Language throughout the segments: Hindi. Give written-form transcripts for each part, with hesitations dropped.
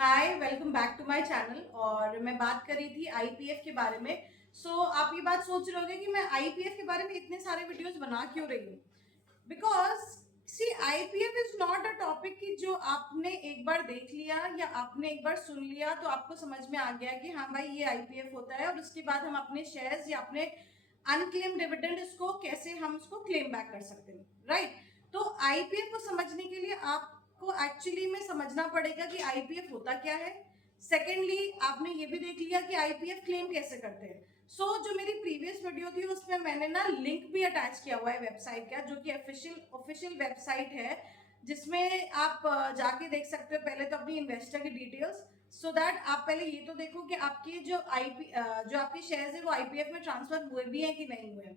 Hi, welcome back to my channel. और मैं बात कर रही थी आईपीएफ के बारे में। आप ये बात सोच रहे होंगे कि मैं आईपीएफ के बारे में इतने सारे वीडियोस बना क्यों रही हूँ। Because see IPF is not a topic कि जो आपने एक बार देख लिया या आपने एक बार सुन लिया तो आपको समझ में आ गया कि हाँ भाई ये आईपीएफ होता है, और उसके बाद हम अपने शेयर्स या अपने अनक्लेम डिविडेंड इसको कैसे हम उसको क्लेम बैक कर सकते हैं, राइट। तो आईपीएफ को समझने के लिए आपको एक्चुअली में समझना पड़ेगा कि आईपीएफ होता क्या है। सेकेंडली, आपने ये भी देख लिया कि आईपीएफ क्लेम कैसे करते हैं। जो मेरी प्रीवियस वीडियो थी उसमें मैंने ना लिंक भी अटैच किया हुआ है वेबसाइट का, जो कि ऑफिशियल वेबसाइट है, जिसमें आप जाके देख सकते हो पहले तो अपनी इन्वेस्टर की डिटेल्स, सो दैट आप पहले ये तो देखो कि आपके जो आपके शेयर्स है वो आईपीएफ में ट्रांसफर हुए भी हैं कि नहीं हुए।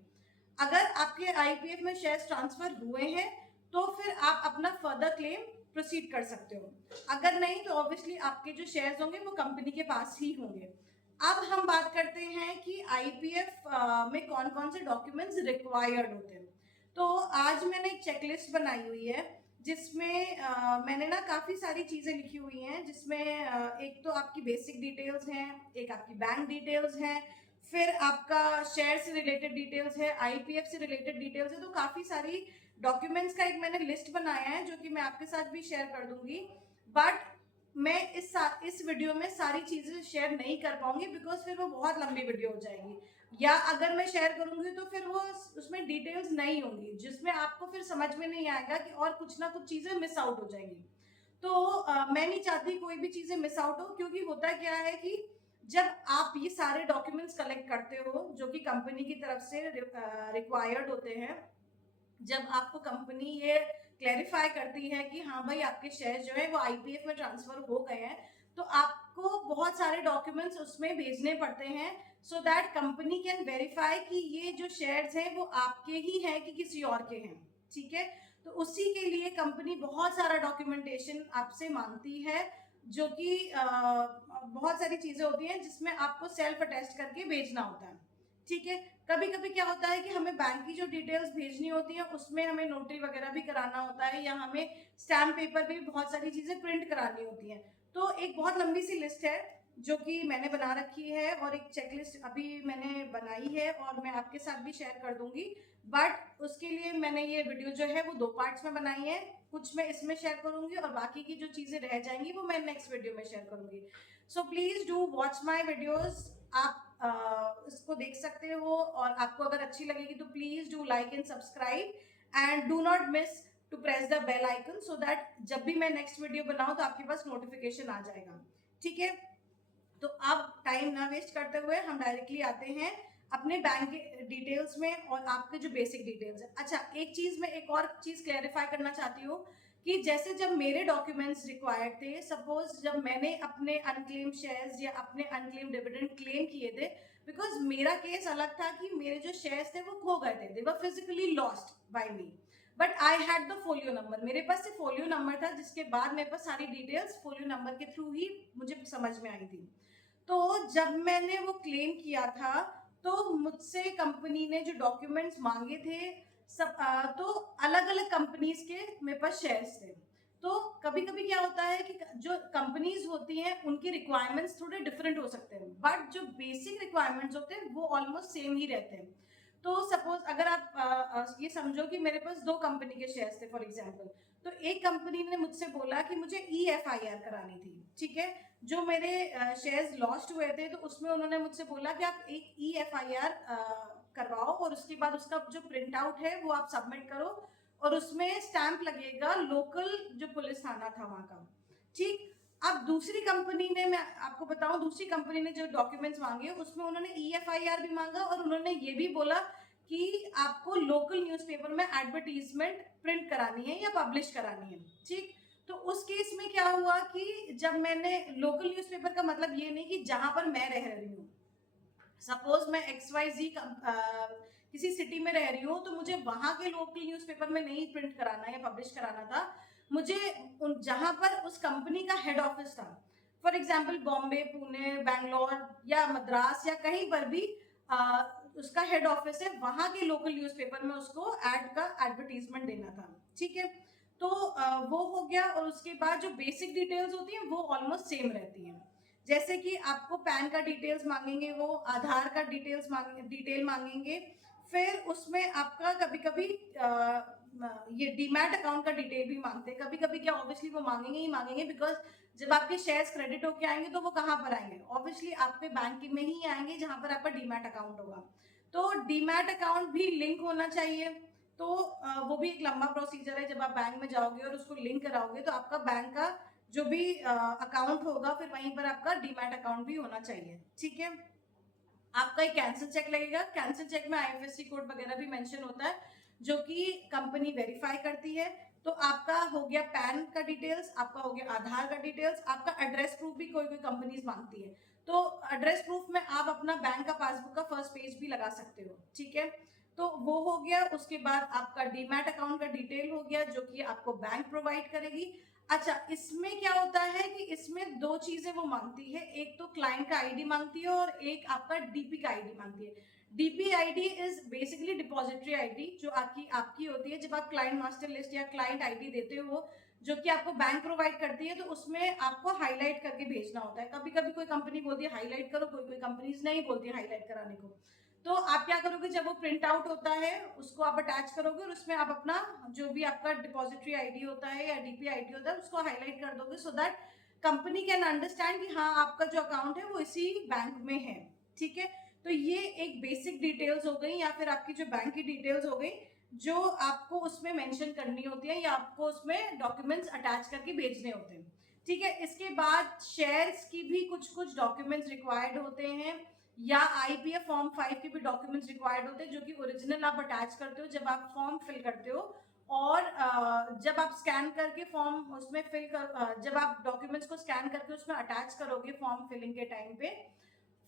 अगर आपके आईपीएफ में शेयर्स ट्रांसफर हुए हैं तो फिर आप अपना फर्दर क्लेम प्रोसीड कर सकते हो। अगर नहीं तो ऑब्वियसली आपके जो शेयर्स होंगे वो कंपनी के पास ही होंगे। अब हम बात करते हैं कि आईपीएफ में कौन कौन से डॉक्यूमेंट्स रिक्वायर्ड होते हैं। तो आज मैंने एक चेकलिस्ट बनाई हुई है, जिसमें मैंने ना काफ़ी सारी चीज़ें लिखी हुई हैं, जिसमें एक तो आपकी बेसिक डिटेल्स हैं, एक आपकी बैंक डिटेल्स हैं, फिर आपका शेयर से रिलेटेड डिटेल्स है, आईपीएफ से रिलेटेड डिटेल्स है। तो काफ़ी सारी डॉक्यूमेंट्स का एक मैंने लिस्ट बनाया है जो कि मैं आपके साथ भी शेयर कर दूंगी। बट मैं इस वीडियो में सारी चीज़ें शेयर नहीं कर पाऊंगी, बिकॉज फिर वो बहुत लंबी वीडियो हो जाएगी, या अगर मैं शेयर करूंगी तो फिर वो उसमें डिटेल्स नहीं होंगी, जिसमें आपको फिर समझ में नहीं आएगा कि और कुछ ना कुछ चीज़ें मिस आउट हो जाएंगी। मैं नहीं चाहती कोई भी चीज़ें मिस आउट हो, क्योंकि होता क्या है कि जब आप ये सारे डॉक्यूमेंट्स कलेक्ट करते हो जो कि कंपनी की तरफ से रिक्वायर्ड होते हैं, जब आपको कंपनी ये क्लैरिफाई करती है कि हाँ भाई आपके शेयर जो है वो आईपीएफ में ट्रांसफर हो गए हैं, तो आपको बहुत सारे डॉक्यूमेंट्स उसमें भेजने पड़ते हैं, so that company can verify कि ये जो शेयर्स हैं वो आपके ही हैं कि किसी और के हैं। ठीक है। तो उसी के लिए कंपनी बहुत सारा डॉक्यूमेंटेशन आपसे मांगती है, जो कि बहुत सारी चीजें होती हैं जिसमें आपको सेल्फ अटेस्ट करके भेजना होता है। ठीक है। कभी कभी क्या होता है कि हमें बैंक की जो डिटेल्स भेजनी होती है उसमें हमें नोटरी वगैरह भी कराना होता है, या हमें स्टैम्प पेपर भी बहुत सारी चीजें प्रिंट करानी होती हैं। तो एक बहुत लंबी सी लिस्ट है जो कि मैंने बना रखी है, और एक चेकलिस्ट अभी मैंने बनाई है और मैं आपके साथ भी शेयर कर दूंगी। बट उसके लिए मैंने ये वीडियो जो है वो 2 पार्ट्स में बनाई है। कुछ मैं इसमें शेयर करूंगी और बाकी की जो चीजें रह जाएंगी वो मैं नेक्स्ट वीडियो में शेयर करूंगी। So please do watch my videos. आप इसको देख सकते हो, और आपको अगर अच्छी लगेगी तो please do like and subscribe, and do not miss to press the bell icon, so that जब भी मैं नेक्स्ट वीडियो बनाऊं तो आपके पास नोटिफिकेशन आ जाएगा। ठीक है। तो अब टाइम ना वेस्ट करते हुए हम डायरेक्टली आते हैं अपने बैंक के डिटेल्स में, और आपके जो बेसिक डिटेल्स है। अच्छा, एक चीज मैं एक और चीज क्लैरिफाई करना चाहती हूँ कि जैसे जब मेरे डॉक्यूमेंट्स रिक्वायर्ड थे, सपोज जब मैंने अपने अनक्लेम शेयर्स या अपने अनक्लेम डिविडेंड क्लेम किए थे, बिकॉज मेरा केस अलग था कि मेरे जो शेयर्स थे वो खो गए थे, they were physically lost by me, but I had the folio number. मेरे पास सिर्फ फोलियो नंबर था, जिसके बाद मेरे पास सारी डिटेल्स फोलियो नंबर के थ्रू ही मुझे समझ में आई थी। तो जब मैंने वो क्लेम किया था तो मुझसे कंपनी ने जो डॉक्यूमेंट्स मांगे थे, सब तो अलग अलग कंपनीज के मेरे पास शेयर्स थे। तो कभी कभी क्या होता है कि जो कंपनीज होती हैं उनकी रिक्वायरमेंट्स थोड़े डिफरेंट हो सकते हैं, बट जो बेसिक रिक्वायरमेंट्स होते हैं वो ऑलमोस्ट सेम ही रहते हैं। तो सपोज अगर आप ये समझो कि मेरे पास 2 कंपनी के शेयर्स थे फॉर एग्जांपल, तो एक कंपनी ने मुझसे बोला कि मुझे EFIR करानी थी। ठीक है। जो मेरे शेयर्स लॉस्ट हुए थे तो उसमें उन्होंने मुझसे बोला कि आप एक EFIR करवाओ, और उसके बाद उसका जो प्रिंट आउट है वो आप सबमिट करो, और उसमें स्टैंप लगेगा लोकल जो पुलिस थाना था वहां का। ठीक। अब दूसरी कंपनी ने, मैं आपको बताऊं, दूसरी कंपनी ने जो डॉक्यूमेंट्स मांगे उसमें उन्होंने EFIR भी मांगा, और उन्होंने ये भी बोला कि आपको लोकल न्यूज़पेपर में एडवर्टीजमेंट प्रिंट करानी है या पब्लिश करानी है। ठीक। तो उस केस में क्या हुआ कि जब मैंने लोकल न्यूज़पेपर का मतलब ये नहीं कि जहां पर मैं रह रही हूँ, सपोज मैं XYZ किसी सिटी में रह रही हूँ, तो मुझे वहां के लोकल न्यूज़पेपर में नहीं प्रिंट कराना या पब्लिश कराना था। मुझे जहां पर उस कंपनी का हेड ऑफिस था, फॉर एग्जाम्पल बॉम्बे, पुणे, बैंगलोर या मद्रास या कहीं पर भी उसका हेड ऑफिस है, वहां के लोकल न्यूज़पेपर में उसको एड का एडवर्टीजमेंट देना था। ठीक है। तो वो हो गया। और उसके बाद जो बेसिक डिटेल्स होती हैं वो ऑलमोस्ट सेम रहती हैं। जैसे कि आपको पैन का डिटेल्स मांगेंगे, वो आधार का डिटेल मांगेंगे। फिर उसमें आपका कभी कभी ये डीमैट अकाउंट का डिटेल भी मांगते हैं। कभी कभी क्या ऑब्वियसली वो मांगेंगे ही मांगेंगे, बिकॉज जब आपके शेयर्स क्रेडिट होके आएंगे तो वो कहाँ पर आएंगे, ऑब्वियसली आपके बैंक में ही आएंगे जहां पर आपका डीमैट अकाउंट होगा। तो डीमैट अकाउंट भी लिंक होना चाहिए। तो वो भी एक लंबा प्रोसीजर है। जब आप बैंक में जाओगे और उसको लिंक कराओगे तो आपका बैंक का जो भी अकाउंट होगा फिर वहीं पर आपका डीमैट अकाउंट भी होना चाहिए। ठीक है, आपका एक कैंसिल चेक लगेगा। कैंसिल चेक में आईएफएससी कोड वगैरह भी मेंशन होता है जो कि कंपनी वेरीफाई करती है। तो आपका हो गया पैन का डिटेल्स, आपका हो गया आधार का डिटेल्स, आपका एड्रेस प्रूफ भी कोई कोई कंपनीज मांगती है। तो एड्रेस प्रूफ में आप अपना बैंक का पासबुक का फर्स्ट पेज भी लगा सकते हो। ठीक है, तो वो हो गया। उसके बाद आपका डीमैट अकाउंट का डिटेल हो गया जो कि आपको बैंक प्रोवाइड करेगी। अच्छा, इसमें क्या होता है कि इसमें दो चीजें वो मांगती है, एक तो क्लाइंट का आईडी मांगती है और एक आपका डीपी का आईडी मांगती है। DP ID is basically depository ID जो आपकी होती है। जब आप क्लाइंट मास्टर लिस्ट या क्लाइंट आईडी देते हो जो कि आपको बैंक प्रोवाइड करती है, तो उसमें आपको हाईलाइट करके भेजना होता है। कभी कभी कोई कंपनी बोलती है हाईलाइट करो, कोई कोई कंपनीज नहीं बोलती है हाईलाइट कराने को। तो आप क्या करोगे, जब वो प्रिंट आउट होता है उसको आप अटैच करोगे और उसमें आप अपना जो भी आपका डिपॉजिटरी आईडी होता है या डीपी आईडी होता है उसको हाईलाइट कर दोगे, so that company can understand कि हाँ आपका जो अकाउंट है वो इसी बैंक में है। ठीक है, तो ये एक बेसिक डिटेल्स हो गई या फिर आपकी जो बैंक की डिटेल्स हो गई जो आपको उसमें मेंशन करनी होती है या आपको उसमें डॉक्यूमेंट्स अटैच करके भेजने होते हैं। ठीक है, इसके बाद शेयर्स की भी कुछ कुछ डॉक्यूमेंट्स रिक्वायर्ड होते हैं या आईपीएफ फॉर्म 5 के भी डॉक्यूमेंट्स रिक्वायर्ड होते हैं जो कि ओरिजिनल आप अटैच करते हो जब आप फॉर्म फिल करते हो। और जब आप स्कैन करके फॉर्म उसमें जब आप डॉक्यूमेंट्स को स्कैन करके उसमें अटैच करोगे फॉर्म फिलिंग के टाइम पे,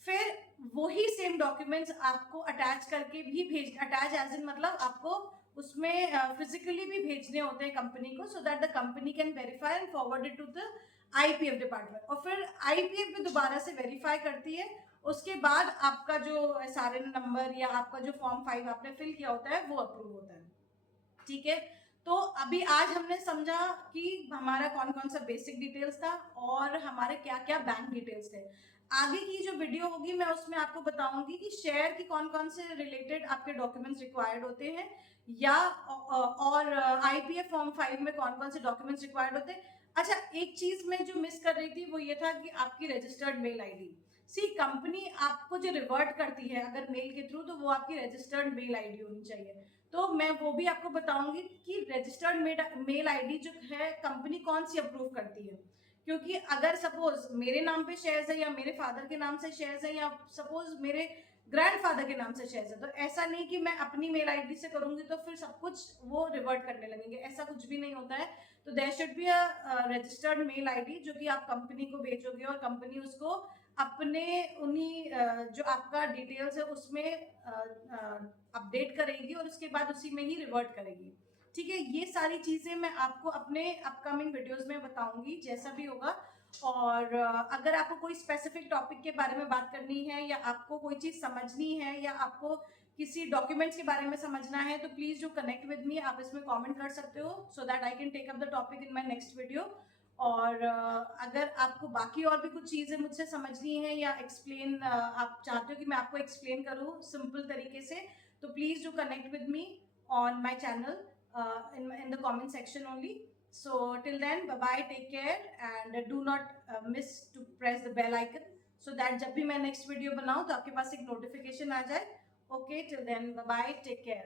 फिर वही सेम डॉक्यूमेंट्स आपको अटैच करके भी अटैच एज इन मतलब आपको उसमें फिजिकली भी भेजने होते हैं कंपनी को, so that the company can verify and forward it to the IPF department. और फिर आईपीएफ भी दोबारा से वेरीफाई करती है। उसके बाद आपका जो एसआरएन नंबर या आपका जो फॉर्म 5 आपने फिल किया होता है वो अप्रूव होता है। ठीक है, तो अभी आज हमने समझा कि हमारा कौन कौन सा बेसिक डिटेल्स था और हमारे क्या क्या बैंक डिटेल्स थे। आगे की जो वीडियो होगी मैं उसमें आपको बताऊंगी कि शेयर की कौन कौन से रिलेटेड आपके डॉक्यूमेंट्स रिक्वायर्ड होते हैं या और आईपीएफ फॉर्म 5 में कौन कौन से डॉक्यूमेंट्स रिक्वायर्ड होते हैं। अच्छा, एक चीज मैं जो मिस कर रही थी वो ये था कि आपकी रजिस्टर्ड मेल आईडी। सी, कंपनी आपको जो रिवर्ट करती है अगर मेल के थ्रू, तो वो आपकी रजिस्टर्ड मेल आईडी होनी चाहिए। तो मैं वो भी आपको बताऊंगी कि रजिस्टर्ड मेल आईडी जो है कंपनी कौन सी अप्रूव करती है। क्योंकि अगर सपोज मेरे नाम पे शेयर्स है या मेरे फादर के नाम से शेयर्स है या सपोज मेरे ग्रैंडफादर के नाम से शेयर्स है, तो ऐसा नहीं कि मैं अपनी मेल आईडी से करूंगी तो फिर सब कुछ वो रिवर्ट करने लगेंगे, ऐसा कुछ भी नहीं होता है। तो there should be a registered mail ID जो कि आप कंपनी को भेजोगे और कंपनी उसको अपने उन्हीं जो आपका डिटेल्स है उसमें अपडेट करेगी और उसके बाद उसी में ही रिवर्ट करेगी। ठीक है, ये सारी चीजें मैं आपको अपने अपकमिंग वीडियोस में बताऊंगी जैसा भी होगा। और अगर आपको कोई स्पेसिफिक टॉपिक के बारे में बात करनी है या आपको कोई चीज समझनी है या आपको किसी डॉक्यूमेंट्स के बारे में समझना है तो please do connect with me, आप इसमें कमेंट कर सकते हो so that I can take up the topic in my next video. और अगर आपको बाकी और भी कुछ चीज़ें मुझसे समझनी है या एक्सप्लेन आप चाहते हो कि मैं आपको एक्सप्लेन करूँ सिंपल तरीके से, तो please do connect with me on my channel in the comment section only. So till then, bye bye, take care and do not miss to press the bell icon so that जब भी मैं next video बनाऊँ तो आपके पास एक notification आ जाए। Okay, till then, bye bye, take care.